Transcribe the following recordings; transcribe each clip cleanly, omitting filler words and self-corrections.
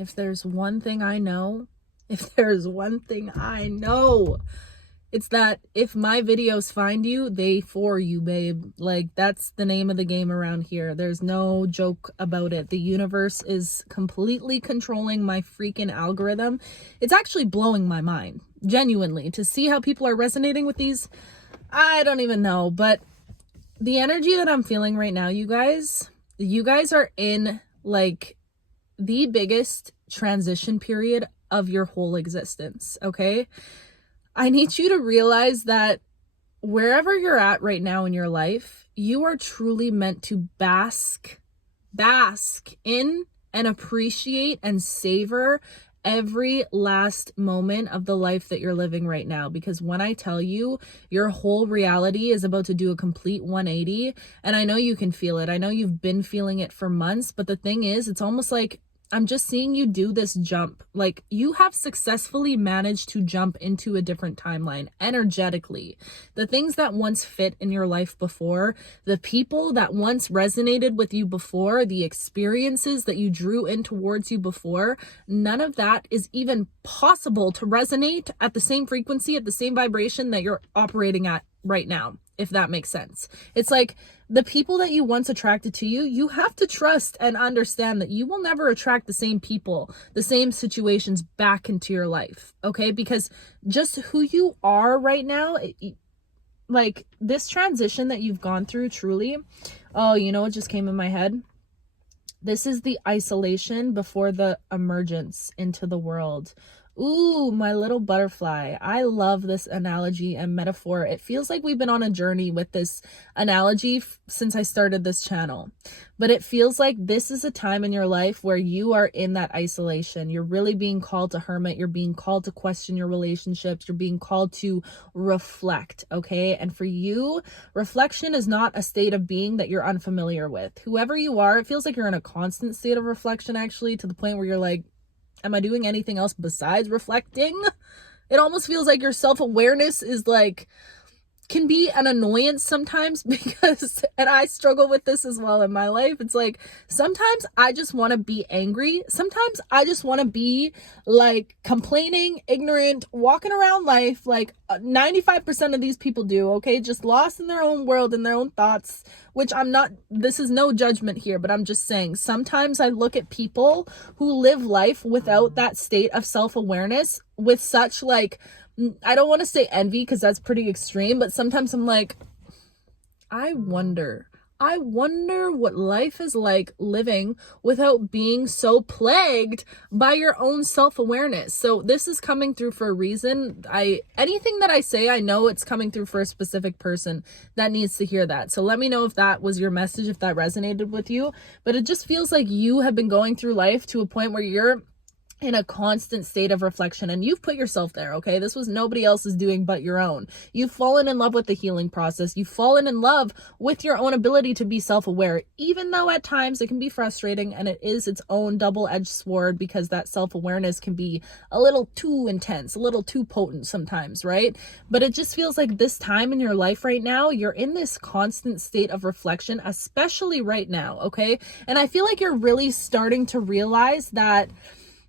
if there's one thing I know, if there's one thing I know, it's that if my videos find you, they for you, babe. Like, that's the name of the game around here. There's no joke about it. The universe is completely controlling my freaking algorithm. It's actually blowing my mind, genuinely, to see how people are resonating with these. I don't even know, but the energy that I'm feeling right now, you guys are in like the biggest transition period of your whole existence, okay? I need you to realize that wherever you're at right now in your life, you are truly meant to bask in and appreciate and savor every last moment of the life that you're living right now. Because when I tell you, your whole reality is about to do a complete 180, and I know you can feel it. I know you've been feeling it for months, but the thing is, it's almost like I'm just seeing you do this jump. Like, you have successfully managed to jump into a different timeline energetically. The things that once fit in your life before, the people that once resonated with you before, the experiences that you drew in towards you before, none of that is even possible to resonate at the same frequency, at the same vibration that you're operating at right now, if that makes sense. It's like the people that you once attracted to you, you have to trust and understand that you will never attract the same people, the same situations back into your life, okay? Because just who you are right now, like this transition that you've gone through, truly, oh, you know what just came in my head? This is the isolation before the emergence into the world. Ooh, my little butterfly. I love this analogy and metaphor. It feels like we've been on a journey with this analogy since I started this channel. But it feels like this is a time in your life where you are in that isolation. You're really being called to hermit. You're being called to question your relationships. You're being called to reflect, okay? And for you, reflection is not a state of being that you're unfamiliar with. Whoever you are, it feels like you're in a constant state of reflection, actually, to the point where you're like, am I doing anything else besides reflecting? It almost feels like your self-awareness is like, can be an annoyance sometimes, because, and I struggle with this as well in my life. It's like, sometimes I just want to be angry. Sometimes I just want to be like complaining, ignorant, walking around life like 95% of these people do, okay? Just lost in their own world and their own thoughts, which I'm not, this is no judgment here, but I'm just saying, sometimes I look at people who live life without that state of self-awareness with such like, I don't want to say envy because that's pretty extreme, but sometimes I'm like, I wonder what life is like living without being so plagued by your own self-awareness. So this is coming through for a reason. Anything that I say, I know it's coming through for a specific person that needs to hear that. So let me know if that was your message, if that resonated with you. But it just feels like you have been going through life to a point where you're in a constant state of reflection, and you've put yourself there, okay? This was nobody else's doing but your own. You've fallen in love with the healing process. You've fallen in love with your own ability to be self-aware, even though at times it can be frustrating and it is its own double-edged sword, because that self-awareness can be a little too intense, a little too potent sometimes, right? But it just feels like this time in your life right now, you're in this constant state of reflection, especially right now, okay? And I feel like you're really starting to realize that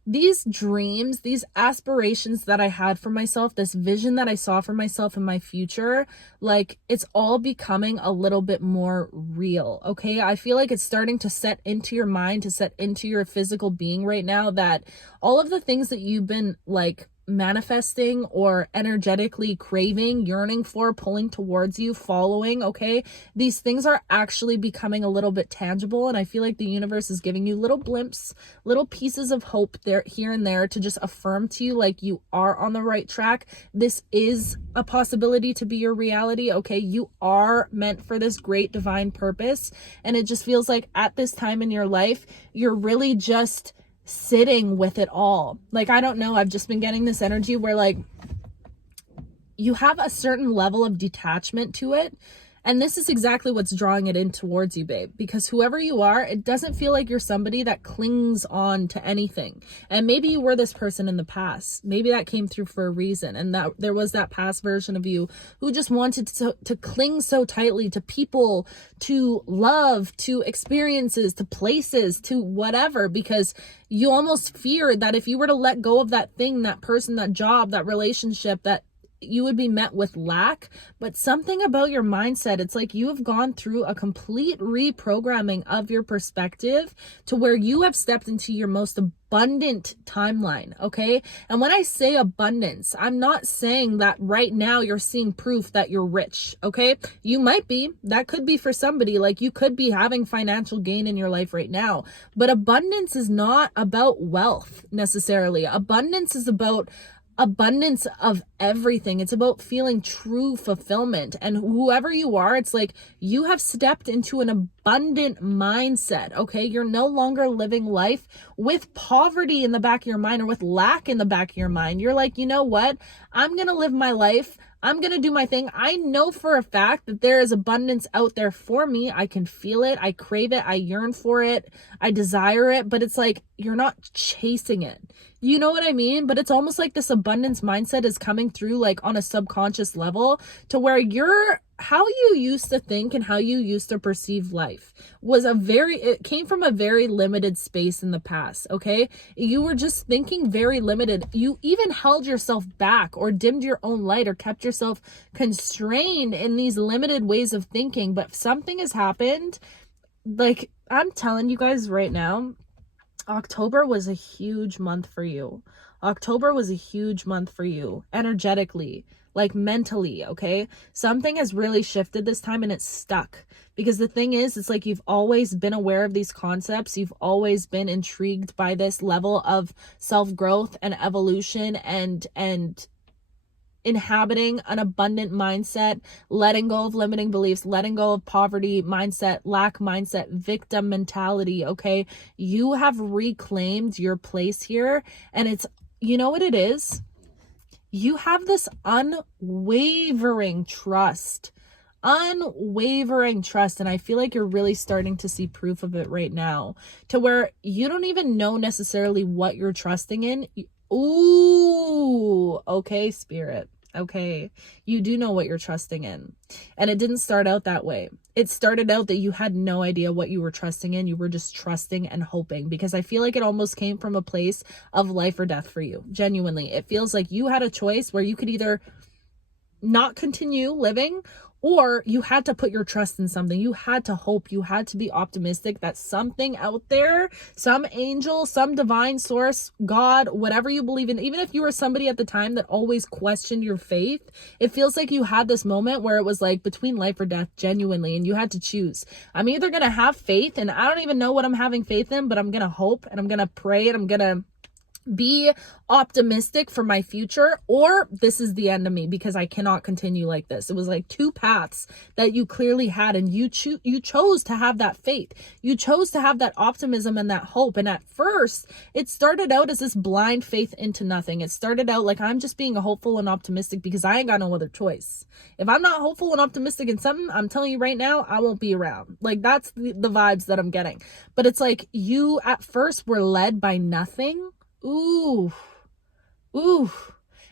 these dreams, these aspirations that I had for myself, this vision that I saw for myself in my future, like, it's all becoming a little bit more real, okay? I feel like it's starting to set into your mind, to set into your physical being right now, that all of the things that you've been like manifesting or energetically craving, yearning for, pulling towards you, following, okay, these things are actually becoming a little bit tangible. And I feel like the universe is giving you little blimps, little pieces of hope there, here and there, to just affirm to you like you are on the right track. This is a possibility to be your reality, okay? You are meant for this great divine purpose. And it just feels like at this time in your life, you're really just sitting with it all. Like, I don't know, I've just been getting this energy where like you have a certain level of detachment to it, And this is exactly what's drawing it in towards you, babe, because whoever you are, it doesn't feel like you're somebody that clings on to anything. And maybe you were this person in the past. Maybe that came through for a reason. And that there was that past version of you who just wanted to cling so tightly to people, to love, to experiences, to places, to whatever, because you almost feared that if you were to let go of that thing, that person, that job, that relationship, that you would be met with lack. But something about your mindset, it's like you have gone through a complete reprogramming of your perspective to where you have stepped into your most abundant timeline. Okay. And when I say abundance, I'm not saying that right now you're seeing proof that you're rich. Okay. You might be, that could be for somebody, like you could be having financial gain in your life right now, but abundance is not about wealth necessarily. Abundance is about abundance of everything. It's about feeling true fulfillment. And whoever you are, it's like you have stepped into an abundant mindset. Okay. You're no longer living life with poverty in the back of your mind or with lack in the back of your mind. You're like, you know what? I'm going to live my life. I'm going to do my thing. I know for a fact that there is abundance out there for me. I can feel it. I crave it. I yearn for it. I desire it. But it's like, you're not chasing it. You know what I mean? But it's almost like this abundance mindset is coming through like on a subconscious level to where how you used to think and how you used to perceive life was it came from a very limited space in the past. Okay. You were just thinking very limited. You even held yourself back or dimmed your own light or kept yourself constrained in these limited ways of thinking. But something has happened. Like I'm telling you guys right now, October was a huge month for you. October was a huge month for you energetically, like mentally, okay? Something has really shifted this time and it's stuck. Because the thing is, it's like you've always been aware of these concepts. You've always been intrigued by this level of self-growth and evolution and inhabiting an abundant mindset, letting go of limiting beliefs, letting go of poverty mindset, lack mindset, victim mentality. Okay. You have reclaimed your place here. And it's, you know what it is? You have this unwavering trust. And I feel like you're really starting to see proof of it right now to where you don't even know necessarily what you're trusting in. Ooh, okay, spirit. Okay, you do know what you're trusting in. And it didn't start out that way. It started out that you had no idea what you were trusting in. You were just trusting and hoping, because I feel like it almost came from a place of life or death for you. Genuinely, it feels like you had a choice where you could either not continue living, or you had to put your trust in something. You had to hope. You had to be optimistic that something out there, some angel, some divine source, God, whatever you believe in, even if you were somebody at the time that always questioned your faith, it feels like you had this moment where it was like between life or death, genuinely, and you had to choose. I'm either going to have faith, and I don't even know what I'm having faith in, but I'm going to hope and I'm going to pray and I'm going to be optimistic for my future, or this is the end of me because I cannot continue like this. It was like two paths that you clearly had, and you chose to have that faith. You chose to have that optimism and that hope. And at first it started out as this blind faith into nothing. It started out like, I'm just being hopeful and optimistic because I ain't got no other choice. If I'm not hopeful and optimistic in something, I'm telling you right now, I won't be around. Like that's the vibes that I'm getting. But it's like you at first were led by nothing. Ooh.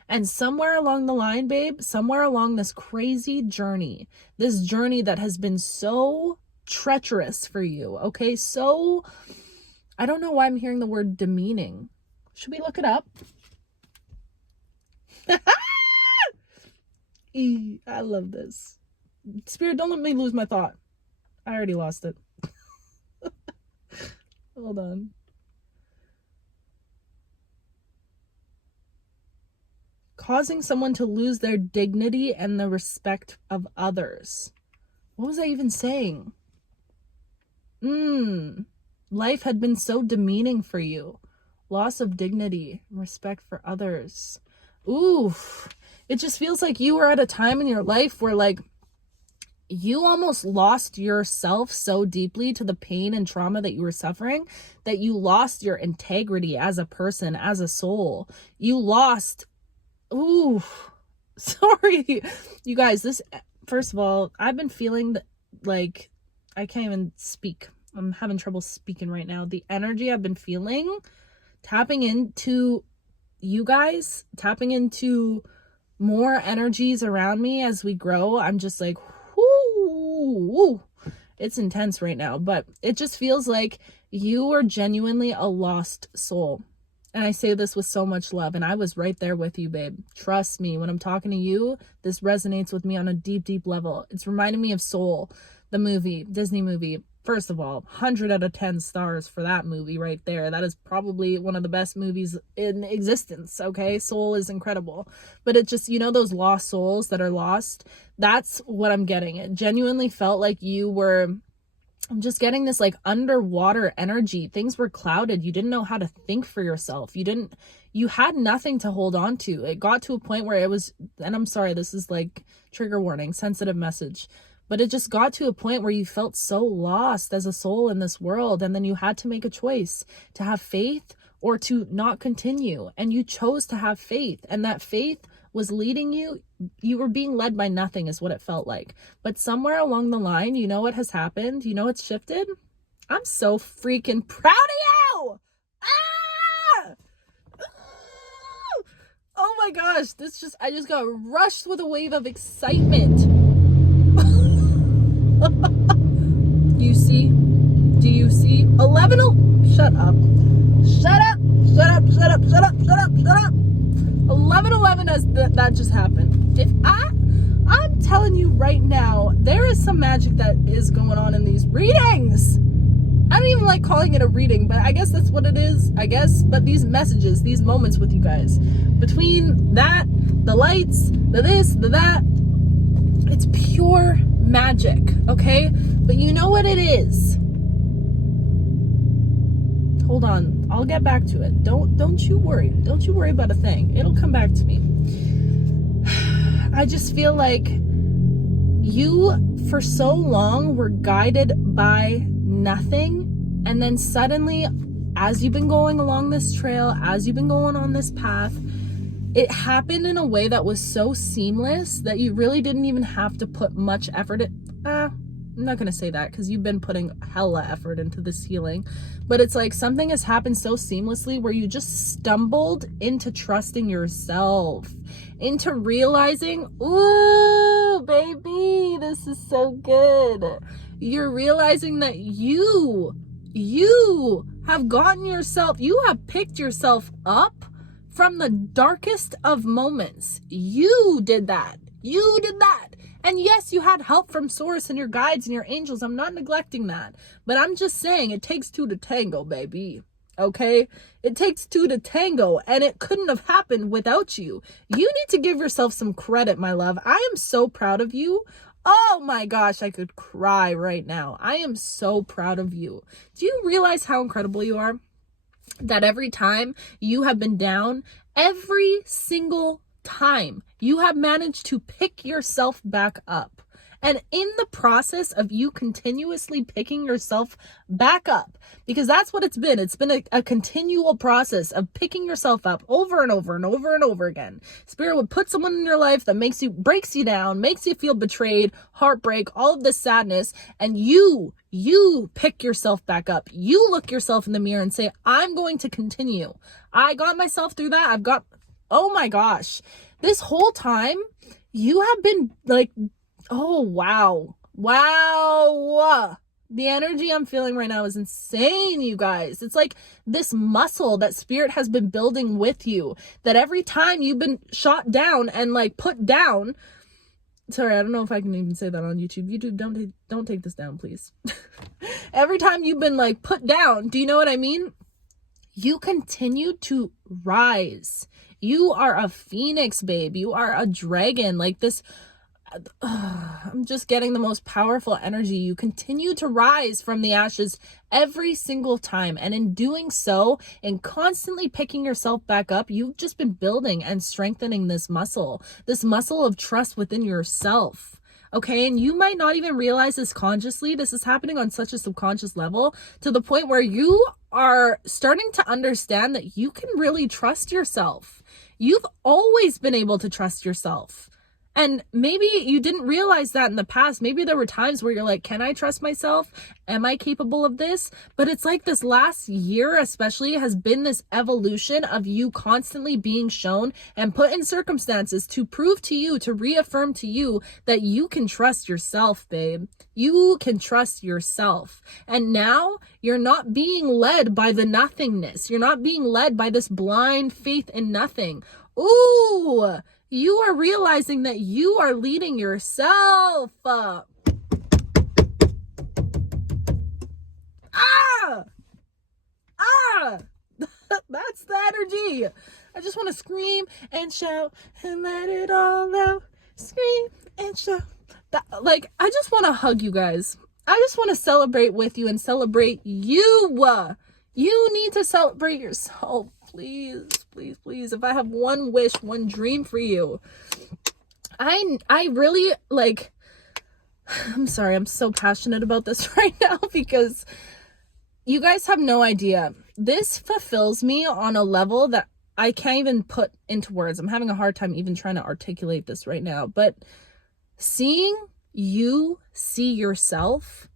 And somewhere along the line, babe, somewhere along this crazy journey, this journey that has been so treacherous for you, okay? So, I don't know why I'm hearing the word demeaning. Should we look it up? I love this. Spirit, don't let me lose my thought. I already lost it. Hold on. Causing someone to lose their dignity and the respect of others. What was I even saying? Life had been so demeaning for you. Loss of dignity, respect for others. Ooh, it just feels like you were at a time in your life where like you almost lost yourself so deeply to the pain and trauma that you were suffering that you lost your integrity as a person, as a soul. You lost, sorry, you guys, this first of all, I've been feeling like I can't even speak. I'm having trouble speaking right now. The energy I've been feeling, tapping into you guys, tapping into more energies around me as we grow. I'm just like, whoo, it's intense right now, but it just feels like you are genuinely a lost soul. And I say this with so much love, and I was right there with you, babe. Trust me, when I'm talking to you, this resonates with me on a deep, deep level. It's reminding me of Soul, the movie, Disney movie. First of all, 100 out of 10 stars for that movie right there. That is probably one of the best movies in existence, okay? Soul is incredible. But it just, those lost souls that are lost, that's what I'm getting. It genuinely felt like you were... I'm just getting this like underwater energy. Things were clouded. You didn't know how to think for yourself. You had nothing to hold on to. It got to a point where it was, and I'm sorry, this is like trigger warning, sensitive message, but it just got to a point where you felt so lost as a soul in this world. And then you had to make a choice to have faith or to not continue. And you chose to have faith, and that faith was leading you. You were being led by nothing is what it felt like. But somewhere along the line, you know what has happened? You know what's shifted? I'm so freaking proud of you! Ah! Oh my gosh, I just got rushed with a wave of excitement. You see? Do you see? 11, shut up. Shut up, shut up, shut up, shut up, shut up, shut up. 11/11 as that just happened. I'm telling you right now, there is some magic that is going on in these readings. I don't even like calling it a reading, but I guess that's what it is, I guess. But these messages, these moments with you guys, between that, the lights, the this, the that, it's pure magic, okay? But you know what it is? Hold on, I'll get back to it. Don't you worry. Don't you worry about a thing. It'll come back to me. I just feel like you, for so long, were guided by nothing. And then suddenly, as you've been going along this trail, as you've been going on this path, it happened in a way that was so seamless that you really didn't even have to put much effort I'm not going to say that because you've been putting hella effort into this healing, but it's like something has happened so seamlessly where you just stumbled into trusting yourself, into realizing, ooh, baby, this is so good. You're realizing that you have gotten yourself, you have picked yourself up from the darkest of moments. You did that. You did that. And yes, you had help from Source and your guides and your angels. I'm not neglecting that. But I'm just saying it takes two to tango, baby. Okay? It takes two to tango, and it couldn't have happened without you. You need to give yourself some credit, my love. I am so proud of you. Oh my gosh, I could cry right now. I am so proud of you. Do you realize how incredible you are? That every time you have been down, every single time you have managed to pick yourself back up. And in the process of you continuously picking yourself back up, because that's what it's been a continual process of picking yourself up over and over and over and over again. Spirit would put someone in your life that breaks you down, makes you feel betrayed, heartbreak, all of this sadness, and you pick yourself back up. You look yourself in the mirror and say, I'm going to continue. I got myself through that. Oh my gosh, this whole time you have been like, oh, wow. The energy I'm feeling right now is insane, you guys. It's like this muscle that Spirit has been building with you, that every time you've been shot down and like put down. Sorry, I don't know if I can even say that on YouTube. YouTube, don't take this down, please. Every time you've been like put down, do you know what I mean? You continue to rise. You are a phoenix, babe. You are a dragon. Like this, I'm just getting the most powerful energy. You continue to rise from the ashes every single time. And in doing so, and constantly picking yourself back up, you've just been building and strengthening this muscle of trust within yourself. Okay, and you might not even realize this consciously. This is happening on such a subconscious level, to the point where you are starting to understand that you can really trust yourself. You've always been able to trust yourself. And maybe you didn't realize that in the past. Maybe there were times where you're like, can I trust myself? Am I capable of this? But it's like this last year especially has been this evolution of you constantly being shown and put in circumstances to prove to you, to reaffirm to you that you can trust yourself, babe. You can trust yourself. And now you're not being led by the nothingness. You're not being led by this blind faith in nothing. Ooh, you are realizing that you are leading yourself. Ah! Ah! That's the energy. I just want to scream and shout and let it all out. Scream and shout. Like, I just want to hug you guys. I just want to celebrate with you and celebrate you. You need to celebrate yourself. Please, please, please. If I have one wish, one dream for you, I really, like, I'm sorry, I'm so passionate about this right now because you guys have no idea. This fulfills me on a level that I can't even put into words. I'm having a hard time even trying to articulate this right now. But seeing you see yourself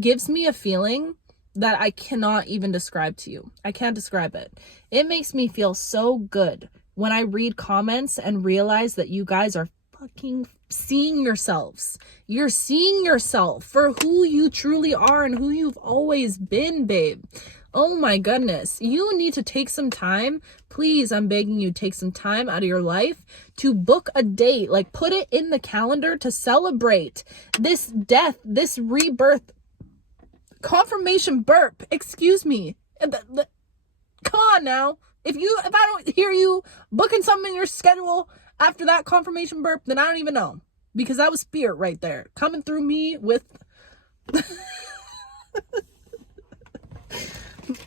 gives me a feeling that I cannot even describe to you. I can't describe it. It makes me feel so good when I read comments and realize that you guys are fucking seeing yourselves. You're seeing yourself for who you truly are and who you've always been, babe. Oh my goodness. You need to take some time. Please, I'm begging you, take some time out of your life to book a date. Like, put it in the calendar to celebrate this death, this rebirth, confirmation burp. Excuse me. Come on now. If I don't hear you booking something in your schedule after that confirmation burp, then I don't even know. Because that was spirit right there. Coming through me with...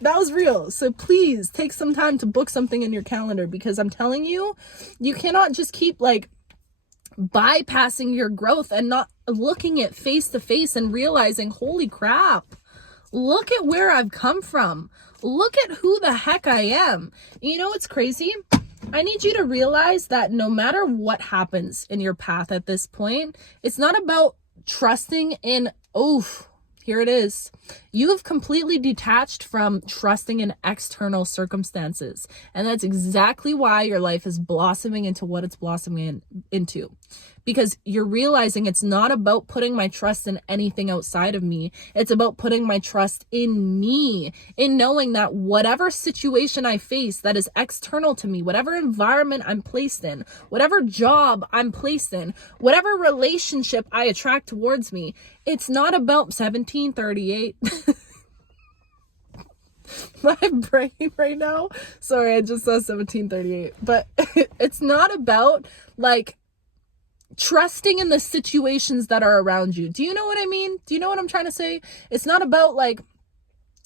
That was real. So please take some time to book something in your calendar, because I'm telling you, you cannot just keep like bypassing your growth and not looking at face to face and realizing, holy crap, look at where I've come from. Look at who the heck I am. You know what's crazy? I need you to realize that no matter what happens in your path at this point, it's not about trusting in, here it is. You have completely detached from trusting in external circumstances. And that's exactly why your life is blossoming into what it's blossoming into. Because you're realizing it's not about putting my trust in anything outside of me. It's about putting my trust in me, in knowing that whatever situation I face that is external to me, whatever environment I'm placed in, whatever job I'm placed in, whatever relationship I attract towards me, it's not about 1738. My brain right now, sorry, I just saw 1738, but it's not about like trusting in the situations that are around you. Do you know what I mean? Do you know what I'm trying to say? It's not about like,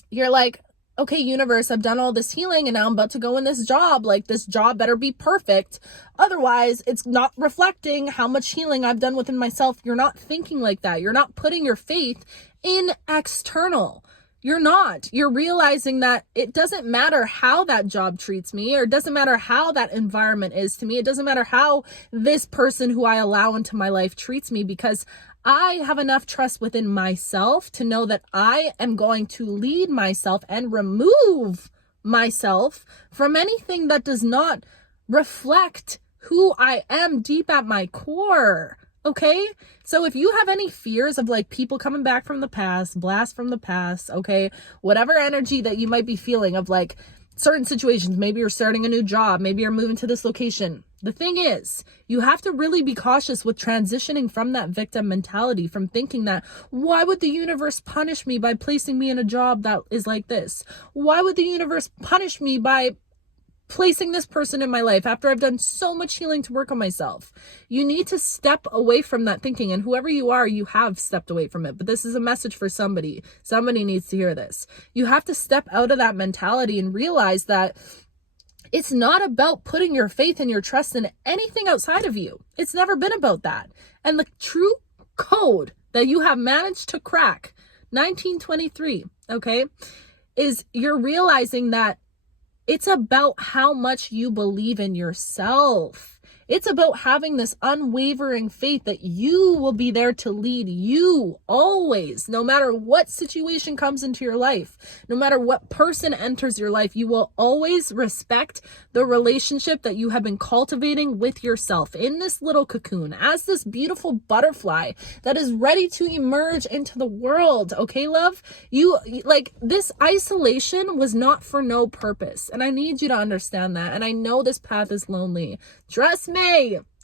you're like, okay, universe, I've done all this healing and now I'm about to go in this job. Like, this job better be perfect. Otherwise, it's not reflecting how much healing I've done within myself. You're not thinking like that. You're not putting your faith in external. You're not. You're realizing that it doesn't matter how that job treats me, or it doesn't matter how that environment is to me. It doesn't matter how this person who I allow into my life treats me, because I have enough trust within myself to know that I am going to lead myself and remove myself from anything that does not reflect who I am deep at my core. Okay, so if you have any fears of like people coming back from the past, blast from the past, okay, whatever energy that you might be feeling of like certain situations, maybe you're starting a new job, maybe you're moving to this location. The thing is, you have to really be cautious with transitioning from that victim mentality, from thinking that, why would the universe punish me by placing me in a job that is like this? Why would the universe punish me by placing this person in my life after I've done so much healing to work on myself? You need to step away from that thinking, and whoever you are, you have stepped away from it. But this is a message for somebody. Somebody needs to hear this. You have to step out of that mentality and realize that it's not about putting your faith and your trust in anything outside of you. It's never been about that. And the true code that you have managed to crack, 1923, okay, is you're realizing that it's about how much you believe in yourself. It's about having this unwavering faith that you will be there to lead you always, no matter what situation comes into your life, no matter what person enters your life, you will always respect the relationship that you have been cultivating with yourself in this little cocoon as this beautiful butterfly that is ready to emerge into the world. Okay, love? You like, this isolation was not for no purpose. And I need you to understand that. And I know this path is lonely. Trust me.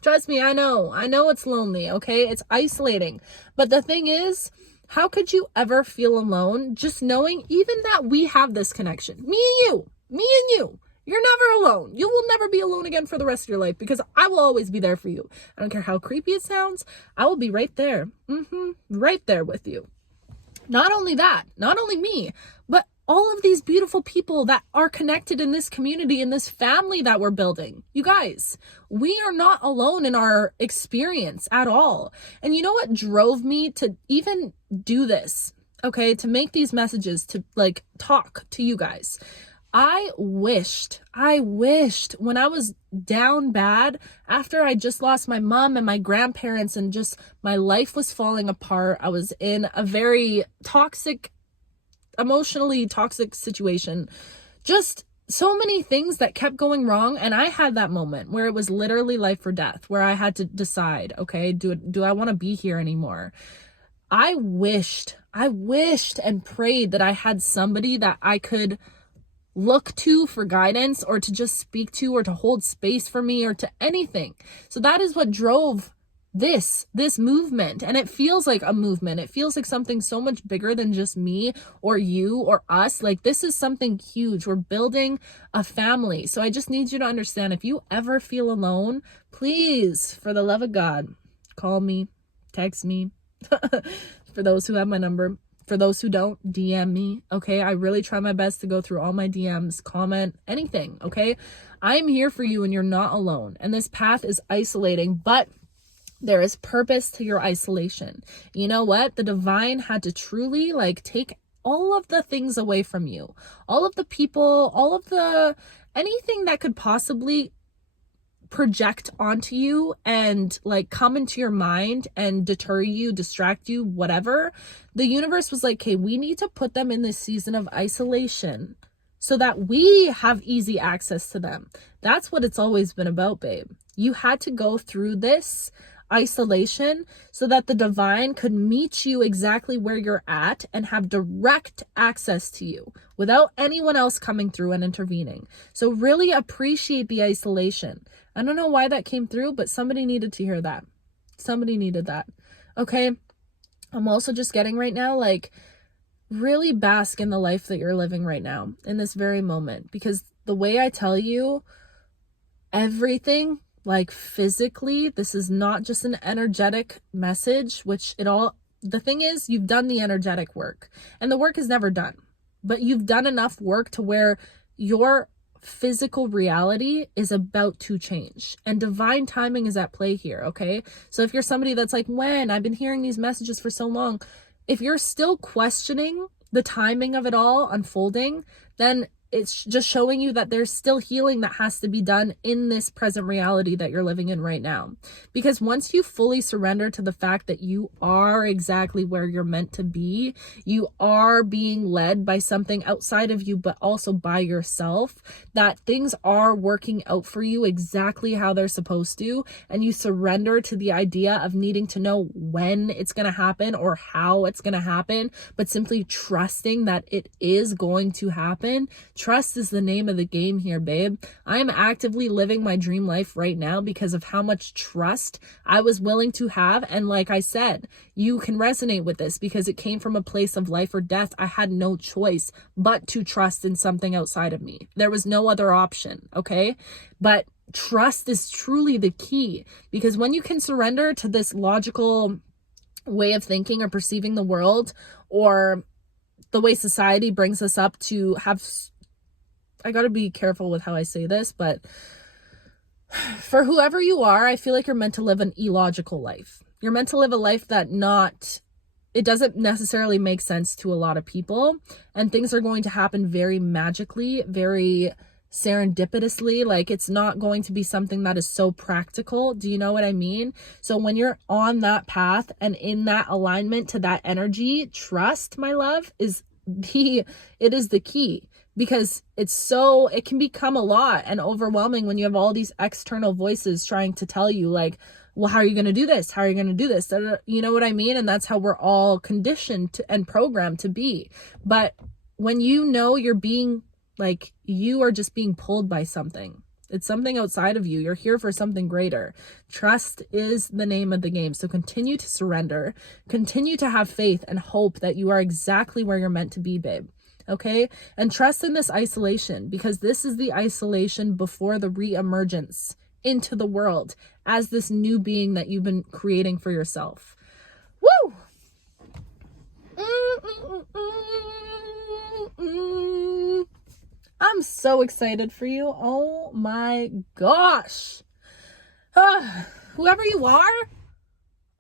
Trust me. I know it's lonely. Okay. It's isolating. But the thing is, how could you ever feel alone just knowing even that we have this connection? Me and you. You're never alone. You will never be alone again for the rest of your life because I will always be there for you. I don't care how creepy it sounds. I will be right there. Right there with you. Not only that, not only me, but all of these beautiful people that are connected in this community, in this family that we're building. You guys, we are not alone in our experience at all. And you know what drove me to even do this? Okay, to make these messages, to like talk to you guys. I wished when I was down bad after I just lost my mom and my grandparents and just my life was falling apart. I was in a very emotionally toxic situation. Just so many things that kept going wrong. And I had that moment where it was literally life or death, where I had to decide, okay, do I want to be here anymore? I wished and prayed that I had somebody that I could look to for guidance or to just speak to or to hold space for me or to anything. So that is what drove this movement. And it feels like a movement. It feels like something so much bigger than just me or you or us. Like, this is something huge. We're building a family. So I just need you to understand, if you ever feel alone, please, for the love of God, call me, text me. For those who have my number. For those who don't, DM me, okay? I really try my best to go through all my DMs, comment, anything, okay? I'm here for you and you're not alone. And this path is isolating, but there is purpose to your isolation. You know what? The divine had to truly take all of the things away from you. All of the people, anything that could possibly project onto you and come into your mind and deter you, distract you, whatever. The universe was like, okay, we need to put them in this season of isolation so that we have easy access to them. That's what it's always been about, babe. You had to go through this isolation so that the divine could meet you exactly where you're at and have direct access to you without anyone else coming through and intervening. So really appreciate the isolation. I don't know why that came through, but somebody needed to hear that. Somebody needed that. Okay. I'm also just getting right now, really bask in the life that you're living right now in this very moment, because the way I tell you everything, physically, this is not just an energetic message, the thing is, you've done the energetic work and the work is never done, but you've done enough work to where your physical reality is about to change and divine timing is at play here. Okay. So if you're somebody that's when I've been hearing these messages for so long, if you're still questioning the timing of it all unfolding, then it's just showing you that there's still healing that has to be done in this present reality that you're living in right now. Because once you fully surrender to the fact that you are exactly where you're meant to be, you are being led by something outside of you, but also by yourself, that things are working out for you exactly how they're supposed to, and you surrender to the idea of needing to know when it's going to happen or how it's going to happen, but simply trusting that it is going to happen. Trust is the name of the game here, babe. I am actively living my dream life right now because of how much trust I was willing to have. And like I said, you can resonate with this because it came from a place of life or death. I had no choice but to trust in something outside of me. There was no other option, okay? But trust is truly the key, because when you can surrender to this logical way of thinking or perceiving the world, or the way society brings us up to have, I got to be careful with how I say this, but for whoever you are, I feel like you're meant to live an illogical life. You're meant to live a life that it doesn't necessarily make sense to a lot of people, and things are going to happen very magically, very serendipitously. Like, it's not going to be something that is so practical. Do you know what I mean? So when you're on that path and in that alignment to that energy, trust, my love, is the key, because it can become a lot and overwhelming when you have all these external voices trying to tell you, like, well, how are you going to do this? How are you going to do this? You know what I mean? And that's how we're all conditioned to, and programmed to be. But when you know you're being, like, you are just being pulled by something, it's something outside of you. You're here for something greater. Trust is the name of the game. So continue to surrender, continue to have faith and hope that you are exactly where you're meant to be, babe. Okay? And trust in this isolation, because this is the isolation before the re-emergence into the world as this new being that you've been creating for yourself. Woo! I'm so excited for you. Oh my gosh. Whoever you are,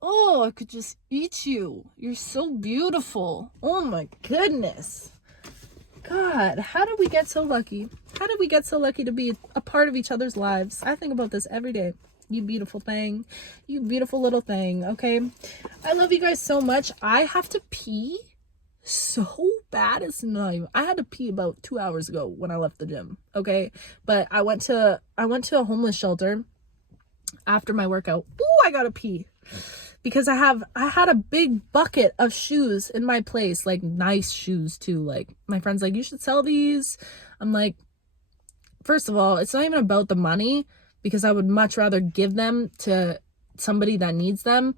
oh, I could just eat you. You're so beautiful. Oh my goodness. God, how did we get so lucky? How did we get so lucky to be a part of each other's lives? I think about this every day. You beautiful thing. You beautiful little thing, okay? I love you guys so much. I have to pee so bad. It's not even, I had to pee about 2 hours ago when I left the gym, okay? But I went to a homeless shelter after my workout. Ooh, I gotta pee. Because I had a big bucket of shoes in my place, like nice shoes too. Like, my friend's like, you should sell these. I'm like, first of all, it's not even about the money, because I would much rather give them to somebody that needs them.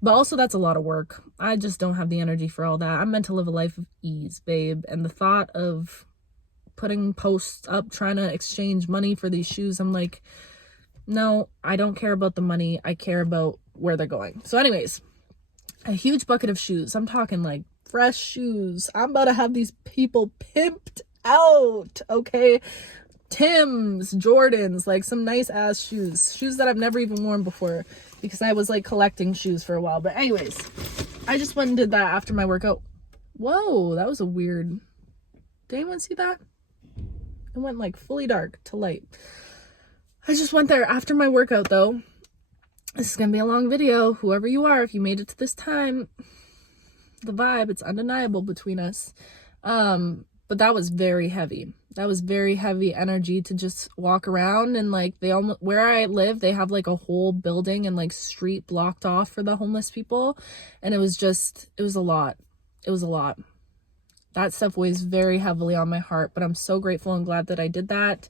But also, that's a lot of work. I just don't have the energy for all that. I'm meant to live a life of ease, babe. And the thought of putting posts up trying to exchange money for these shoes, I'm like, no, I don't care about the money. I care about where they're going. So anyways, a huge bucket of shoes. I'm talking like fresh shoes. I'm about to have these people pimped out, okay? Tim's, Jordans, like some nice ass shoes that I've never even worn before, because I was like collecting shoes for a while. But anyways, I just went and did that after my workout. Whoa, that was a weird, did anyone see that? It went like fully dark to light. I just went there after my workout though. This is gonna be a long video. Whoever you are, if you made it to this time, the vibe, it's undeniable between us. But that was very heavy. That was very heavy energy to just walk around, and like where I live, they have like a whole building and like street blocked off for the homeless people. And it was a lot. It was a lot. That stuff weighs very heavily on my heart, but I'm so grateful and glad that I did that.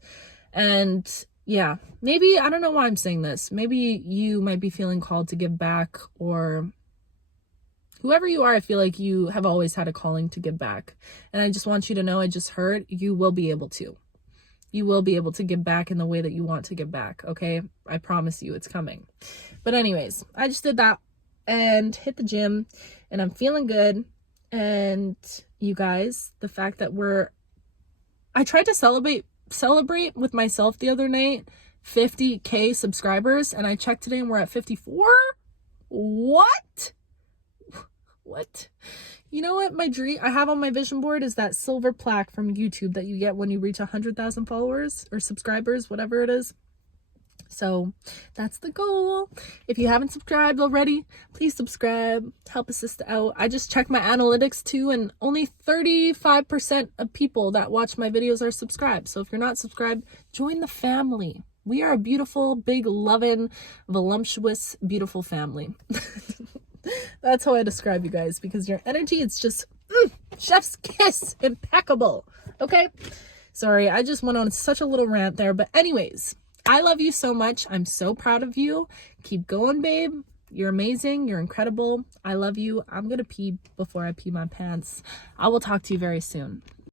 And yeah, maybe, I don't know why I'm saying this. Maybe you might be feeling called to give back, or whoever you are, I feel like you have always had a calling to give back. And I just want you to know, I just heard, you will be able to. You will be able to give back in the way that you want to give back, okay? I promise you, it's coming. But anyways, I just did that and hit the gym, and I'm feeling good. And you guys, the fact that I tried to celebrate with myself the other night, 50K subscribers, and I checked today and we're at 54. What? You know what my dream I have on my vision board is that silver plaque from YouTube that you get when you reach 100,000 followers or subscribers, whatever it is. So that's the goal. If you haven't subscribed already, please subscribe. Help a sister out. I just checked my analytics too, and only 35% of people that watch my videos are subscribed. So if you're not subscribed, join the family. We are a beautiful, big, loving, voluptuous, beautiful family. That's how I describe you guys, because your energy, it's just chef's kiss, impeccable. Okay? Sorry, I just went on such a little rant there. But anyways, I love you so much. I'm so proud of you. Keep going, babe. You're amazing. You're incredible. I love you. I'm going to pee before I pee my pants. I will talk to you very soon.